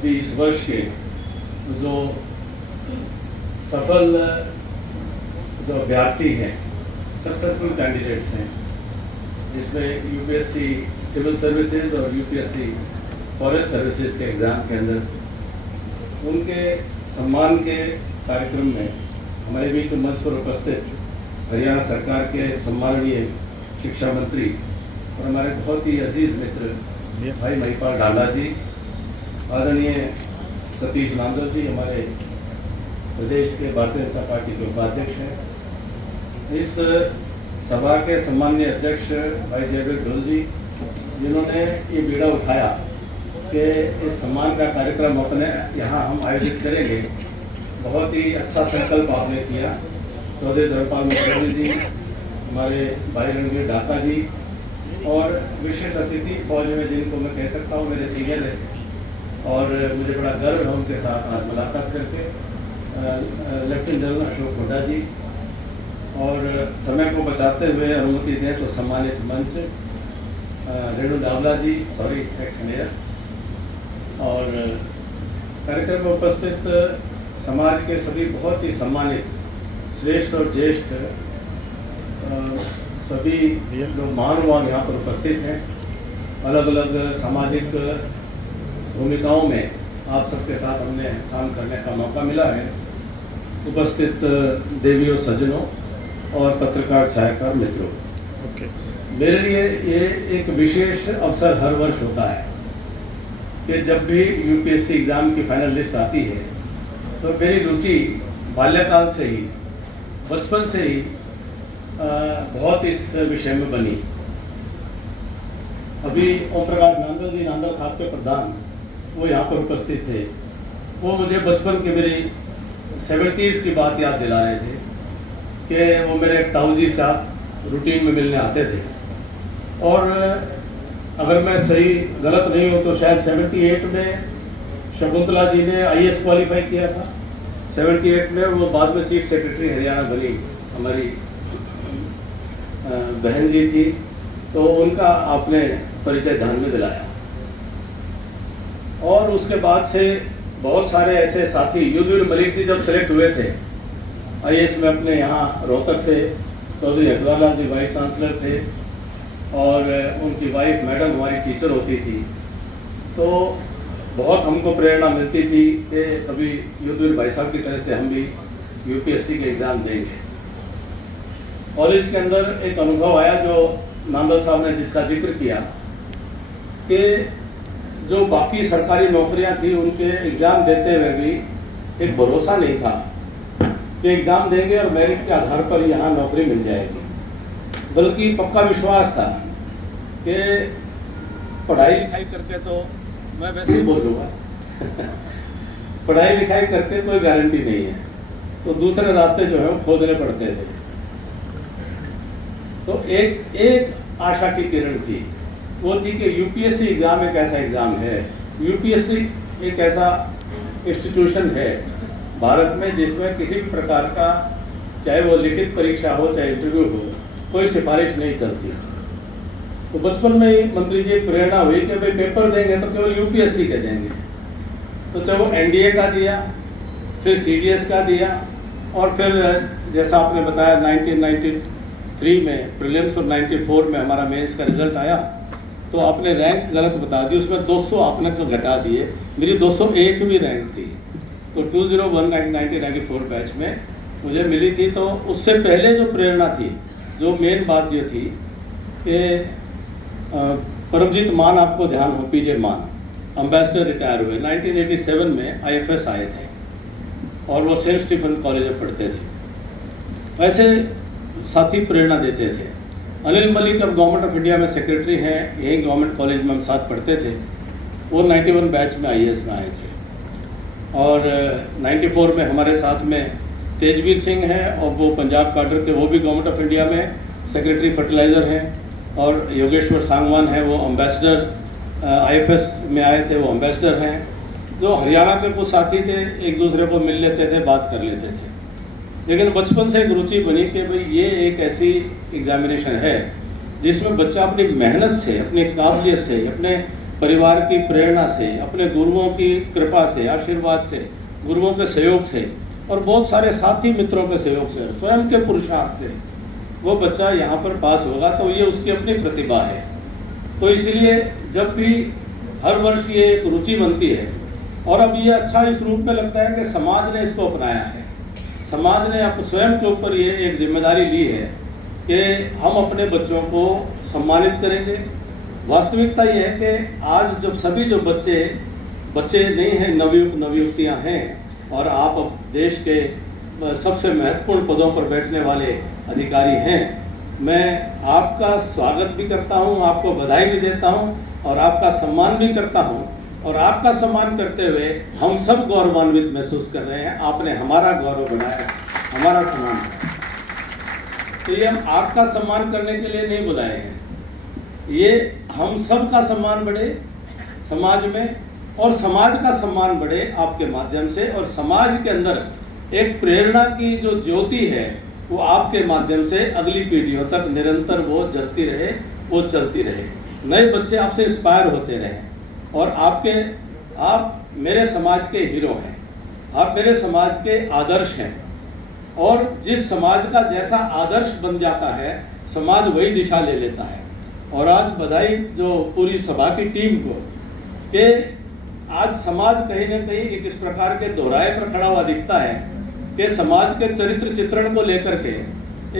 अभी इस वर्ष के जो सफल जो अभ्यर्थी हैं, सक्सेसफुल कैंडिडेट्स हैं, जिसमें यूपीएससी सिविल सर्विसेज और यूपीएससी फॉरेस्ट सर्विसेज के एग्ज़ाम के अंदर उनके सम्मान के कार्यक्रम में हमारे बीच मंच पर उपस्थित हरियाणा सरकार के सम्माननीय शिक्षा मंत्री और हमारे बहुत ही अजीज मित्र भाई महिपाल डाला जी, आदरणीय सतीश नांदल जी, हमारे प्रदेश के भारतीय जनता पार्टी के उपाध्यक्ष हैं। इस सभा के सम्माननीय अध्यक्ष भाई जयवीर ढोल जी, जिन्होंने ये बीड़ा उठाया कि इस सम्मान का कार्यक्रम अपने यहाँ हम आयोजित करेंगे। बहुत ही अच्छा संकल्प आपने किया। चौधरी धर्मपाल मुखर्जी जी, हमारे भाई रणवीर डाका जी और विशेष अतिथि फौज में जिनको मैं कह सकता हूँ मेरे सीनियर है और मुझे बड़ा गर्व है उनके साथ आज मुलाकात करके, लेफ्टिनेंट जनरल अशोक हुड्डा जी, और समय को बचाते हुए अनुमति दें तो सम्मानित मंच रेणु डावला जी, सॉरी एक्स मेयर, और कार्यक्रम में उपस्थित समाज के सभी बहुत ही सम्मानित श्रेष्ठ और ज्येष्ठ सभी लोग महानुभाव यहाँ पर उपस्थित हैं। अलग अलग सामाजिक भूमिकाओं में आप सबके साथ हमने काम करने का मौका मिला है। उपस्थित देवियों, सज्जनों और पत्रकार छायाकार मित्रों, मेरे लिए ये एक विशेष अवसर हर वर्ष होता है कि जब भी यूपीएससी एग्ज़ाम की फाइनल लिस्ट आती है तो मेरी रुचि बाल्यकाल से ही, बचपन से ही बहुत इस विषय में बनी। अभी ओम प्रकाश नांदल जी, नांदल खाप के प्रधान, वो यहाँ पर उपस्थित थे। वो मुझे बचपन के मेरी 70s की बात याद दिला रहे थे कि वो मेरे ताऊ जी साथ रूटीन में मिलने आते थे। और अगर मैं सही गलत नहीं हूँ तो शायद 78 में शकुंतला जी ने IAS क्वालिफाई किया था। 78 में वो बाद में चीफ सेक्रेटरी हरियाणा बनी, हमारी बहन जी थी, तो उनका आपने परिचय ध्यान में दिलाया। और उसके बाद से बहुत सारे ऐसे साथी, युद्धवीर मलिक जी जब सेलेक्ट हुए थे IAS में अपने यहाँ रोहतक से, चौधरी हटवाला जी वाइस चांसलर थे और उनकी वाइफ मैडम हमारी टीचर होती थी, तो बहुत हमको प्रेरणा मिलती थी कि कभी युद्धवीर भाई साहब की तरह से हम भी यूपीएससी के एग्ज़ाम देंगे। कॉलेज के अंदर एक अनुभव आया जो नांदल साहब ने जिसका जिक्र किया कि जो बाकी सरकारी नौकरियां थी उनके एग्ज़ाम देते हुए भी एक भरोसा नहीं था कि एग्ज़ाम देंगे और मेरिट के आधार पर यहाँ नौकरी मिल जाएगी, बल्कि पक्का विश्वास था कि पढ़ाई लिखाई करके, तो मैं वैसे ही बोलूँगा पढ़ाई लिखाई करके कोई गारंटी नहीं है, तो दूसरे रास्ते जो है वो खोजने पड़ते थे। तो एक आशा की किरण थी, वो थी कि यूपीएससी एग्ज़ाम एक ऐसा एग्ज़ाम है, यूपीएससी एक ऐसा इंस्टीट्यूशन है भारत में जिसमें किसी भी प्रकार का, चाहे वो लिखित परीक्षा हो चाहे इंटरव्यू हो, कोई सिफारिश नहीं चलती। तो बचपन में ही मंत्री जी प्रेरणा हुई कि भाई पेपर देंगे तो केवल यूपीएससी के देंगे। तो चाहे वो एनडीए का दिया, फिर सीडीएस का दिया, और फिर जैसा आपने बताया 1993 में प्रीलिम्स और 94 में हमारा मेंस का रिजल्ट आया, तो आपने रैंक गलत बता दी, उसमें 200 आपने तो घटा दिए, मेरी 201वीं रैंक थी। तो 1994 बैच में मुझे मिली थी। तो उससे पहले जो प्रेरणा थी, जो मेन बात ये थी कि परमजीत मान, आपको ध्यान हो, पीजे मान अम्बेसडर रिटायर हुए, 1987 में IFS आए थे और वो सेंट स्टीफन कॉलेज में पढ़ते थे। वैसे साथी प्रेरणा देते थे। अनिल मलिक अब गवर्नमेंट ऑफ इंडिया में सेक्रेटरी हैं, यही गवर्नमेंट कॉलेज में हम साथ पढ़ते थे। वो 91 बैच में IAS में आए थे। और 94 में हमारे साथ में तेजवीर सिंह हैं और वो पंजाब काडर के, वो भी गवर्नमेंट ऑफ इंडिया में सेक्रेटरी फर्टिलाइज़र हैं। और योगेश्वर सांगवान है, वो अम्बेसडर IFS में आए थे, वो अम्बेसडर हैं। जो हरियाणा के कुछ साथी थे, एक दूसरे को मिल लेते थे, बात कर लेते थे। लेकिन बचपन से एक रुचि बनी कि भाई ये एक ऐसी एग्जामिनेशन है जिसमें बच्चा अपनी मेहनत से, अपनी काबिलियत से, अपने परिवार की प्रेरणा से, अपने गुरुओं की कृपा से, आशीर्वाद से, गुरुओं के सहयोग से और बहुत सारे साथी मित्रों के सहयोग से, स्वयं के पुरुषार्थ से वो बच्चा यहाँ पर पास होगा, तो ये उसकी अपनी प्रतिभा है। तो इसलिए जब भी हर वर्ष ये एक रुचि बनती है, और अब ये अच्छा इस रूप में लगता है कि समाज ने इसको अपनाया है। समाज ने अब स्वयं के ऊपर ये एक जिम्मेदारी ली है कि हम अपने बच्चों को सम्मानित करेंगे। वास्तविकता ये है कि आज जब सभी जो बच्चे नहीं हैं, नवयुवतियाँ हैं, और आप अब देश के सबसे महत्वपूर्ण पदों पर बैठने वाले अधिकारी हैं, मैं आपका स्वागत भी करता हूं, आपको बधाई भी देता हूं और आपका सम्मान भी करता हूं। और आपका सम्मान करते हुए हम सब गौरवान्वित महसूस कर रहे हैं। आपने हमारा गौरव बढ़ाया, हमारा सम्मान किया। तो ये हम आपका सम्मान करने के लिए नहीं बुलाए हैं, ये हम सब का सम्मान बढ़े समाज में, और समाज का सम्मान बढ़े आपके माध्यम से, और समाज के अंदर एक प्रेरणा की जो ज्योति है वो आपके माध्यम से अगली पीढ़ियों तक निरंतर वो जलती रहे, वो चलती रहे। नए बच्चे आपसे इंस्पायर होते रहें, और आप मेरे समाज के हीरो हैं, आप मेरे समाज के आदर्श हैं। और जिस समाज का जैसा आदर्श बन जाता है, समाज वही दिशा ले लेता है। और आज बधाई जो पूरी सभा की टीम को कि आज समाज कहीं ना कहीं एक इस प्रकार के दोहराए पर खड़ा हुआ दिखता है कि समाज के चरित्र चित्रण को लेकर के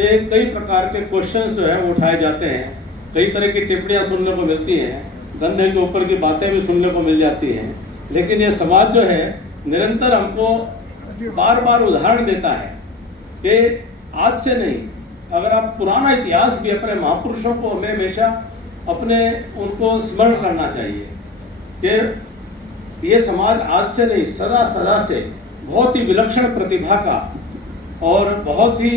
एक कई प्रकार के क्वेश्चंस जो है वो उठाए जाते हैं, कई तरह की टिप्पणियां सुनने को मिलती हैं, कंधे के ऊपर की बातें भी सुनने को मिल जाती हैं। लेकिन ये समाज जो है निरंतर हमको बार बार उदाहरण देता है कि आज से नहीं, अगर आप पुराना इतिहास भी, अपने महापुरुषों को हमें हमेशा अपने उनको स्मरण करना चाहिए कि ये समाज आज से नहीं, सदा सदा से बहुत ही विलक्षण प्रतिभा का और बहुत ही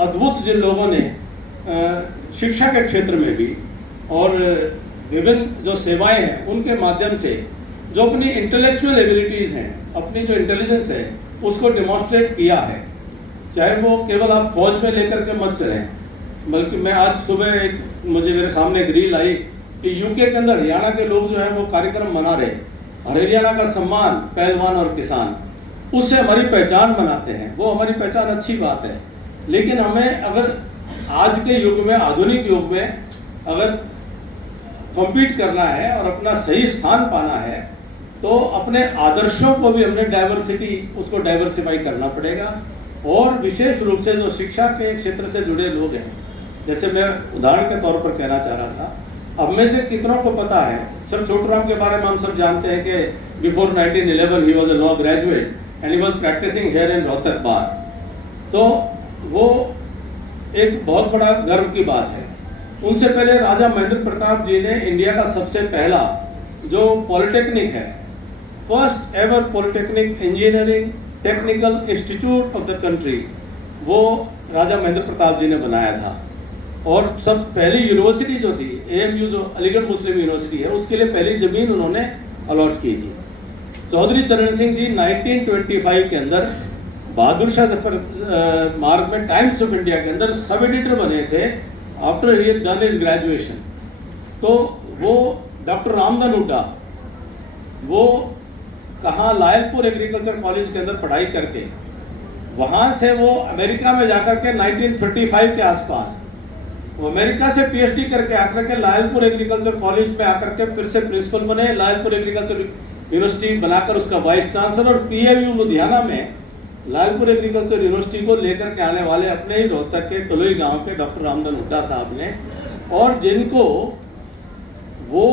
अद्भुत जिन लोगों ने शिक्षा के क्षेत्र में भी और विभिन्न जो सेवाएं हैं उनके माध्यम से जो अपनी इंटेलेक्चुअल एबिलिटीज़ हैं, अपनी जो इंटेलिजेंस है उसको डिमॉन्स्ट्रेट किया है। चाहे वो केवल आप फौज में लेकर के मत चलें, बल्कि मैं आज सुबह मुझे मेरे सामने एक रील आई कि यूके के अंदर हरियाणा के लोग जो हैं वो कार्यक्रम मना रहे, हरियाणा का सम्मान, पहलवान और किसान, उससे हमारी पहचान बनाते हैं। वो हमारी पहचान अच्छी बात है, लेकिन हमें अगर आज के युग में, आधुनिक युग में अगर कॉम्पीट करना है और अपना सही स्थान पाना है, तो अपने आदर्शों को भी हमने उसको डाइवर्सिफाई करना पड़ेगा। और विशेष रूप से जो शिक्षा के क्षेत्र से जुड़े लोग हैं, जैसे मैं उदाहरण के तौर पर कहना चाह रहा था, अब में से कितनों को पता है, सर छोटूराम के बारे में हम सब जानते हैं कि before 1911 he was a law graduate and he was practising here in Rohtak bar. तो वो एक बहुत बड़ा गर्व की बात है। उनसे पहले राजा महेंद्र प्रताप जी ने इंडिया का सबसे पहला जो पॉलिटेक्निक है, first ever polytechnic engineering technical institute of the country, वो राजा महेंद्र प्रताप जी ने बनाया था। और सब पहली यूनिवर्सिटी जो थी AMU, जो अलीगढ़ मुस्लिम यूनिवर्सिटी है, उसके लिए पहली ज़मीन उन्होंने अलॉट की थी। चौधरी चरण सिंह जी 1925 के अंदर बहादुर शाह जफर मार्ग में टाइम्स ऑफ इंडिया के अंदर सब एडिटर बने थे after he done his graduation. तो वो डॉक्टर रामधन हुड्डा, वो कहाँ लायलपुर एग्रीकल्चर कॉलेज के अंदर पढ़ाई करके वहाँ से वो अमेरिका में जाकर के 1935 के आसपास वो अमेरिका से PhD करके आकर के लायलपुर एग्रीकल्चर कॉलेज में आकर के फिर से प्रिंसिपल बने, लायलपुर एग्रीकल्चर यूनिवर्सिटी बनाकर उसका वाइस चांसलर, और PAU लुधियाना में लायलपुर एग्रीकल्चर यूनिवर्सिटी को लेकर के आने वाले अपने ही रोहतक के कलोई गांव के डॉक्टर रामधन हुड्डा साहब ने, और जिनको वो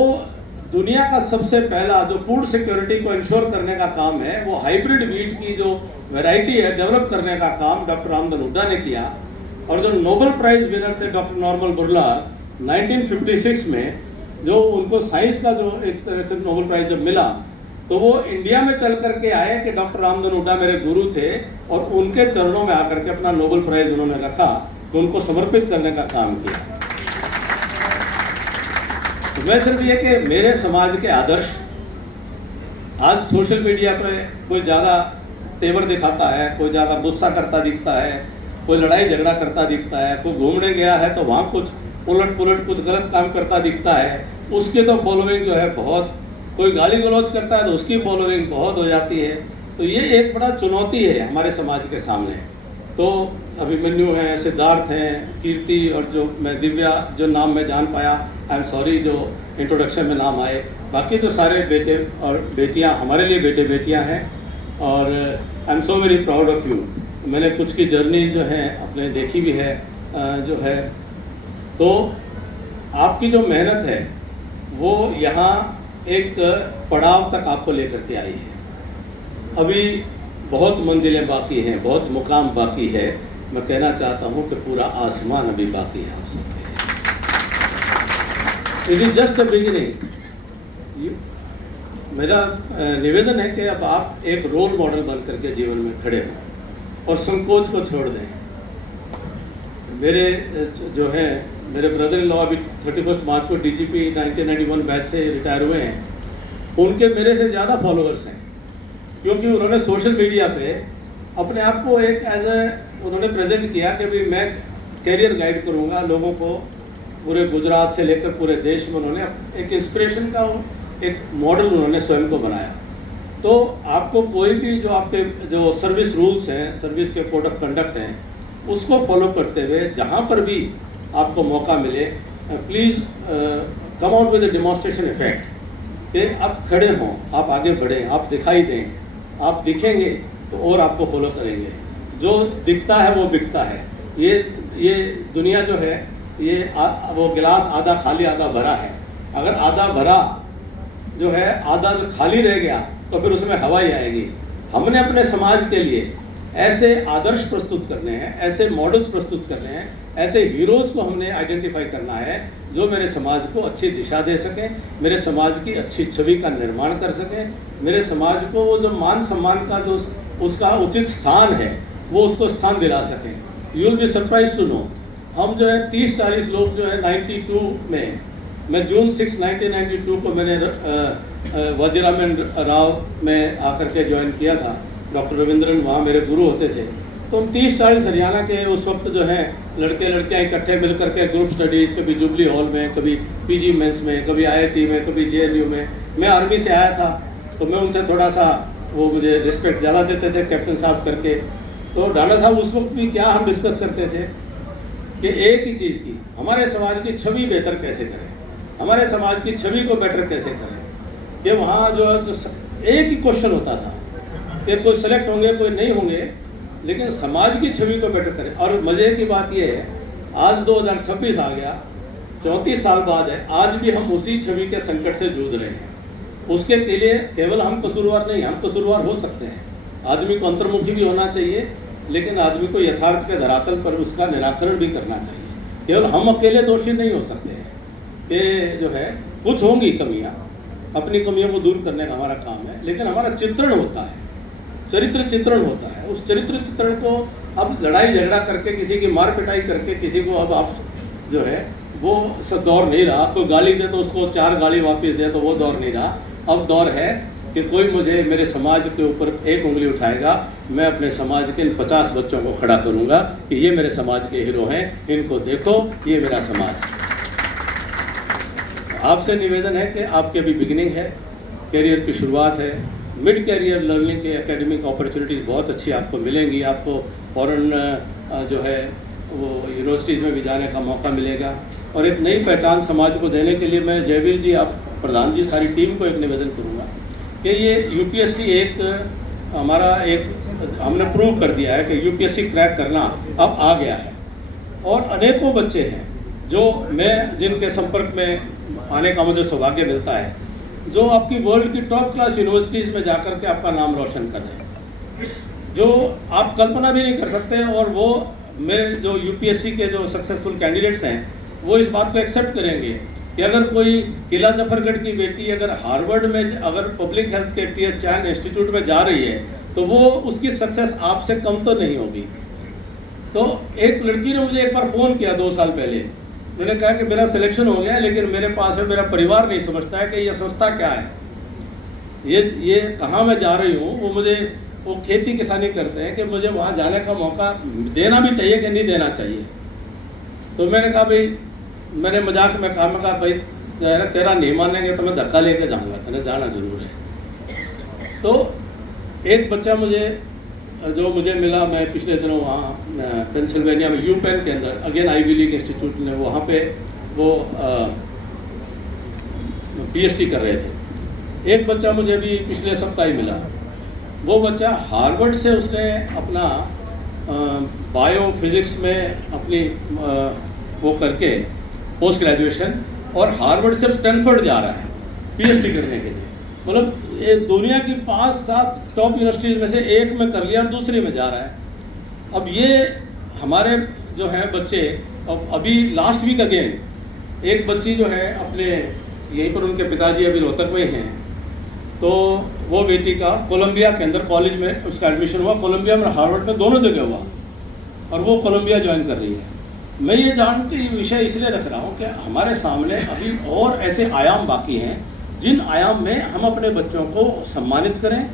दुनिया का सबसे पहला जो फूड सिक्योरिटी को इंश्योर करने का काम है, वो हाइब्रिड वीट की जो वैरायटी है डेवलप करने का काम डॉक्टर रामधन हुड्डा ने किया। और जो नोबेल प्राइज विनर थे डॉक्टर नॉर्मन बोरलॉग 1956 में, जो उनको साइंस का जो एक तरह से नोबेल प्राइज जब मिला, तो वो इंडिया में चल करके आए कि डॉक्टर रामधन हुड्डा मेरे गुरु थे, और उनके चरणों में आकर के अपना नोबेल प्राइज उन्होंने रखा, तो उनको समर्पित करने का काम किया। तो मैं सिर्फ ये कि मेरे समाज के आदर्श आज सोशल मीडिया पे कोई ज़्यादा तेवर दिखाता है, कोई ज़्यादा गुस्सा करता दिखता है, कोई लड़ाई झगड़ा करता दिखता है, कोई घूमने गया है तो वहाँ कुछ उलट पुलट कुछ गलत काम करता दिखता है, उसके तो फॉलोइंग जो है बहुत कोई गाली गलौज करता है तो उसकी फॉलोइंग बहुत हो जाती है। तो ये एक बड़ा चुनौती है हमारे समाज के सामने। तो अभिमन्यु हैं, सिद्धार्थ हैं, कीर्ति और जो मैं दिव्या जो नाम मैं जान पाया, आई एम सॉरी जो इंट्रोडक्शन में नाम आए, बाकी तो सारे बेटे और बेटियां हमारे लिए बेटे बेटियां हैं और I am so very proud of you. मैंने कुछ की जर्नी जो है अपने देखी भी है जो है, तो आपकी जो मेहनत है वो यहाँ एक पड़ाव तक आपको लेकर के आई है। अभी बहुत मंजिलें बाकी हैं, बहुत मुकाम बाकी है। मैं कहना चाहता हूँ कि पूरा आसमान अभी बाकी है आप सबके लिए। It is just a beginning. मेरा निवेदन है कि अब आप एक रोल मॉडल बन करके जीवन में खड़े हो और संकोच को छोड़ दें। मेरे जो है मेरे ब्रदर इन लॉ अभी 31 मार्च को डीजीपी 1991 बैच से रिटायर हुए हैं। उनके मेरे से ज़्यादा फॉलोअर्स हैं क्योंकि उन्होंने सोशल मीडिया पे अपने आप को एक एज ए उन्होंने प्रेजेंट किया कि भाई मैं कैरियर गाइड करूंगा लोगों को। पूरे गुजरात से लेकर पूरे देश में उन्होंने एक इंस्पिरेशन का एक मॉडल उन्होंने स्वयं को बनाया। तो आपको कोई भी जो आपके जो सर्विस रूल्स हैं, सर्विस के कोड ऑफ कंडक्ट हैं, उसको फॉलो करते हुए जहाँ पर भी आपको मौका मिले please come out with demonstration effect कि आप खड़े हों, आप आगे बढ़ें, आप दिखाई दें। आप दिखेंगे तो और आपको फॉलो करेंगे। जो दिखता है वो बिकता है। ये दुनिया जो है ये वो गिलास आधा खाली आधा भरा है। अगर आधा भरा जो है आधा जो खाली रह गया तो फिर उसमें हवा ही आएगी। हमने अपने समाज के लिए ऐसे आदर्श प्रस्तुत करने हैं, ऐसे मॉडल्स प्रस्तुत करने हैं, ऐसे हीरोज़ को हमने आइडेंटिफाई करना है जो मेरे समाज को अच्छी दिशा दे सकें, मेरे समाज की अच्छी छवि का निर्माण कर सकें, मेरे समाज को वो जो मान सम्मान का जो उसका उचित स्थान है वो उसको स्थान दिला सकें। You will be surprise to know हम जो है 30-40 लोग जो है 92 में मैं जून 6, 1992 को मैंने वजीरामन राव में आकर के ज्वाइन किया था। डॉक्टर रविंद्रन वहाँ मेरे गुरु होते थे। तो हम 30-40 हरियाणा के उस वक्त जो है लड़के लड़कियाँ इकट्ठे मिल करके ग्रुप स्टडीज़, कभी जुबली हॉल में, कभी पीजी मेंस में, कभी आईआईटी में, कभी जेएनयू में। मैं आर्मी से आया था तो मैं उनसे थोड़ा सा वो मुझे रिस्पेक्ट ज़्यादा देते थे कैप्टन साहब करके। तो डाना साहब उस वक्त भी क्या हम डिस्कस करते थे कि एक ही चीज़ की, हमारे समाज की छवि बेहतर कैसे करें, हमारे समाज की छवि को बेटर कैसे करें। कि वहाँ जो एक ही क्वेश्चन होता था कि कोई सेलेक्ट होंगे कोई नहीं होंगे, लेकिन समाज की छवि को बेटर करें। और मज़े की बात यह है आज 2026 आ गया, 34 साल बाद है, आज भी हम उसी छवि के संकट से जूझ रहे हैं। उसके लिए केवल हम कसूरवार नहीं, हम कसूरवार हो सकते हैं। आदमी को अंतर्मुखी भी होना चाहिए, लेकिन आदमी को यथार्थ के धरातल पर उसका निराकरण भी करना चाहिए। केवल हम अकेले दोषी नहीं हो सकते हैं। ये जो है कुछ होंगी कमियाँ, अपनी कमियों को दूर करने का हमारा काम है, लेकिन हमारा चित्रण होता है, चरित्र चित्रण होता है। उस चरित्र चित्रण को अब लड़ाई झगड़ा करके, किसी की मार पिटाई करके किसी को अब आप जो है वो सब दौर नहीं रहा। कोई गाली दे तो उसको 4 गाली वापस दे तो वो दौर नहीं रहा। अब दौर है कि कोई मुझे मेरे समाज के ऊपर एक उंगली उठाएगा, मैं अपने समाज के इन 50 बच्चों को खड़ा करूंगा कि ये मेरे समाज के हीरो हैं, इनको देखो, ये मेरा समाज। आपसे निवेदन है कि आपकी अभी बिगिनिंग है, करियर की शुरुआत है। मिड कैरियर लर्निंग के एकेडमिक अपॉर्चुनिटीज़ बहुत अच्छी आपको मिलेंगी। आपको फॉरेन जो है वो यूनिवर्सिटीज़ में भी जाने का मौका मिलेगा और एक नई पहचान समाज को देने के लिए मैं जयवीर जी, आप प्रधान जी, सारी टीम को एक निवेदन करूँगा कि ये यूपीएससी एक हमारा एक हमने प्रूव कर दिया है कि यूपीएससी क्रैक करना अब आ गया है। और अनेकों बच्चे हैं जो मैं जिनके संपर्क में आने का मुझे सौभाग्य मिलता है, जो आपकी वर्ल्ड की टॉप क्लास यूनिवर्सिटीज़ में जाकर के आपका नाम रोशन कर रहे हैं, जो आप कल्पना भी नहीं कर सकते। और वो मेरे जो यूपीएससी के जो सक्सेसफुल कैंडिडेट्स हैं वो इस बात को एक्सेप्ट करेंगे कि अगर कोई किला जफरगढ़ की बेटी अगर हार्वर्ड में अगर पब्लिक हेल्थ के टीयर चैन इंस्टीट्यूट में जा रही है तो वो उसकी सक्सेस आपसे कम तो नहीं होगी। तो एक लड़की ने मुझे एक बार फ़ोन किया 2 साल पहले, मैंने कहा कि मेरा सिलेक्शन हो गया है लेकिन मेरे पास है, मेरा परिवार नहीं समझता है कि ये संस्था क्या है, ये कहाँ मैं जा रही हूँ। वो मुझे वो खेती किसानी करते हैं कि मुझे वहाँ जाने का मौका देना भी चाहिए कि नहीं देना चाहिए। तो मैंने कहा भाई, मैंने मजाक में कहा, मैं कहा भाई जो है ना तेरा नहीं मानेंगे तो मैं धक्का लेके जाऊँगा, तेने जाना जरूर है। तो एक बच्चा मुझे मिला, मैं पिछले दिनों वहाँ पेंसिल्वेनिया में यूपेन के अंदर अगेन आईवी लीग इंस्टीट्यूट में वहाँ पे वो पीएचडी कर रहे थे। एक बच्चा मुझे भी पिछले सप्ताह ही मिला। वो बच्चा हार्वर्ड से उसने अपना बायो फिजिक्स में अपनी वो करके पोस्ट ग्रेजुएशन, और हार्वर्ड से स्टैनफोर्ड जा रहा है पीएचडी करने के लिए। मतलब ये दुनिया की 5-7 टॉप यूनिवर्सिटीज़ में से एक में कर लिया और दूसरी में जा रहा है। अब ये हमारे जो हैं बच्चे, अब अभी लास्ट वीक अगेन एक बच्ची जो है अपने यहीं पर, उनके पिताजी अभी रोहतक में हैं, तो वो बेटी का कोलंबिया के अंदर कॉलेज में उसका एडमिशन हुआ। कोलंबिया में हार्वर्ड में दोनों जगह हुआ, और वो कोलंबिया ज्वाइन कर रही है। मैं ये जान के ये विषय इसलिए रख रहा हूँ कि हमारे सामने अभी और ऐसे आयाम बाकी हैं जिन आयाम में हम अपने बच्चों को सम्मानित करें,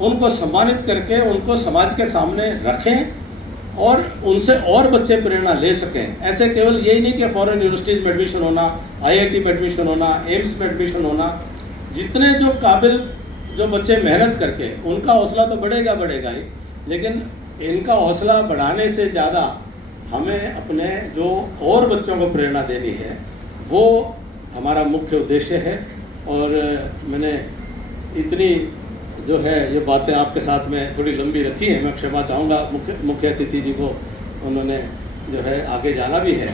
उनको सम्मानित करके उनको समाज के सामने रखें और उनसे और बच्चे प्रेरणा ले सकें। ऐसे केवल यही नहीं कि फॉरेन यूनिवर्सिटीज़ में एडमिशन होना, आईआईटी में एडमिशन होना, एम्स में एडमिशन होना। जितने जो काबिल जो बच्चे मेहनत करके, उनका हौसला तो बढ़ेगा ही, लेकिन इनका हौसला बढ़ाने से ज़्यादा हमें अपने जो और बच्चों को प्रेरणा देनी है, वो हमारा मुख्य उद्देश्य है। और मैंने इतनी जो है ये बातें आपके साथ में थोड़ी लंबी रखी हैं, मैं क्षमा चाहूँगा। मुख्य अतिथि जी को उन्होंने जो है आगे जाना भी है,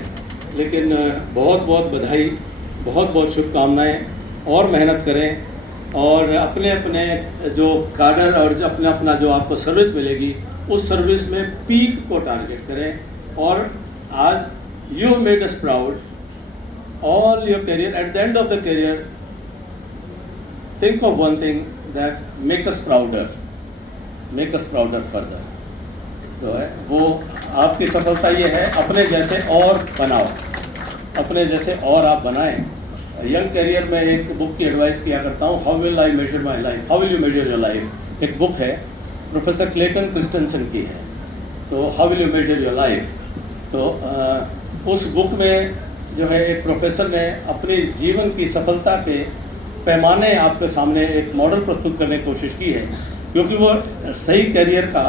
लेकिन बहुत बहुत बधाई, बहुत बहुत शुभकामनाएँ। और मेहनत करें और अपने अपने जो काडर और अपना जो आपको सर्विस मिलेगी, उस सर्विस में पीक को टारगेट करें। और आज you made us proud all your career, at the end of the career think of one thing that make us prouder further। तो है वो आपकी सफलता ये है, अपने जैसे और बनाओ, अपने जैसे और आप बनाएं। यंग करियर में एक बुक की एडवाइस किया करता हूँ, how will I measure my life, how will you measure your life. एक बुक है, प्रोफेसर क्लेटन क्रिस्टनसन की है, तो how will you measure your life. तो उस बुक में जो है एक प्रोफेसर ने अपने जीवन की सफलता के पैमाने आपके सामने एक मॉडल प्रस्तुत करने की कोशिश की है, क्योंकि वो सही करियर का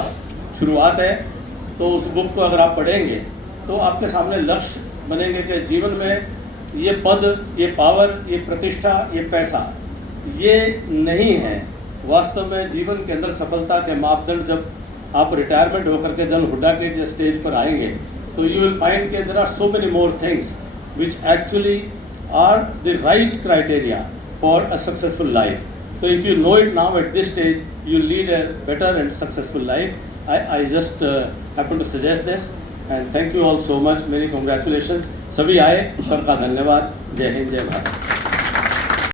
शुरुआत है। तो उस बुक को अगर आप पढ़ेंगे तो आपके सामने लक्ष्य बनेंगे कि जीवन में ये पद, ये पावर, ये प्रतिष्ठा, ये पैसा, ये नहीं है। वास्तव में जीवन के अंदर सफलता के मापदंड जब आप रिटायरमेंट होकर के जब हुड्डा के स्टेज पर आएंगे, तो यू विल फाइंड के there are so many more things which actually are the right criteria for a successful life. So if you know it now at this stage, you lead a better and successful life. I just happen to suggest this, and thank you all so much. Many congratulations. सभी आए, सबका धन्यवाद। जय हिंद, जय भारत।